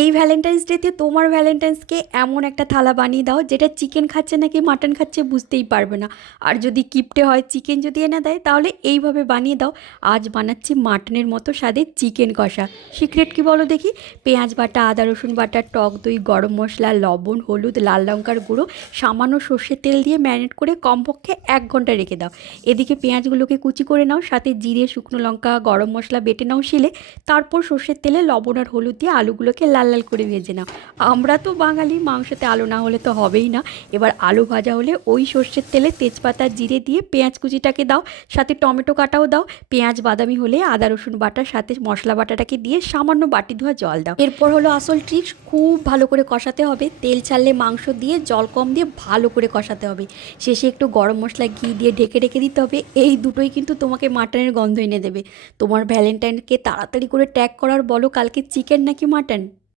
এই ভ্যালেন্টাইন্স ডেতে তোমার ভ্যালেন্টাইন্সকে এমন একটা থালা বানিয়ে দাও যেটা চিকেন খাচ্ছে নাকি মাটন খাচ্ছে বুঝতেই পারবে না। আর যদি কিপটে হয়, চিকেন যদি এনে দেয়, তাহলে এইভাবে বানিয়ে দাও। আজ বানাচ্ছি মাটনের মতো স্বাদের চিকেন কষা। সিক্রেট কি বলো দেখি? পেঁয়াজ বাটা, আদা রসুন বাটা, টক দই, গরম মশলা, লবণ, হলুদ, লাল লঙ্কার গুঁড়ো, সামান্য সর্ষের তেল দিয়ে ম্যারিনেট করে কমপক্ষে 1 ঘন্টা রেখে দাও। এদিকে পেঁয়াজগুলোকে কুচি করে নাও, সাথে জিরে, শুকনো লঙ্কা, গরম মশলা বেটে নাও শিলে। তারপর সর্ষের তেলে লবণ আর হলুদ দিয়ে আলুগুলোকে লাল লাল করে ভেজে নাও। আমরা তো বাঙালি, মাংসতে আলু না হলে তো হবেই না। এবার আলু ভাজা হলে ওই সর্ষের তেলে তেজপাতা জিরে দিয়ে পেঁয়াজ কুচিটাকে দাও, সাথে টমেটো কাটাও দাও। পেঁয়াজ বাদামি হলে আদা রসুন বাটার সাথে মশলা বাটাটাকে দিয়ে সামান্য বাটি ধোয়া জল দাও। এরপর হলো আসল ট্রিক্স, খুব ভালো করে কষাতে হবে। তেল ছাড়লে মাংস দিয়ে জল কম দিয়ে ভালো করে কষাতে হবে। শেষে একটু গরম মশলা ঘি দিয়ে ঢেকে রেখে দিতে হবে। এই দুটোই কিন্তু তোমাকে মাটনের গন্ধ এনে দেবে। তোমার ভ্যালেন্টাইনকে তাড়াতাড়ি করে ট্যাগ করার বলো কালকে চিকেন নাকি মাটন।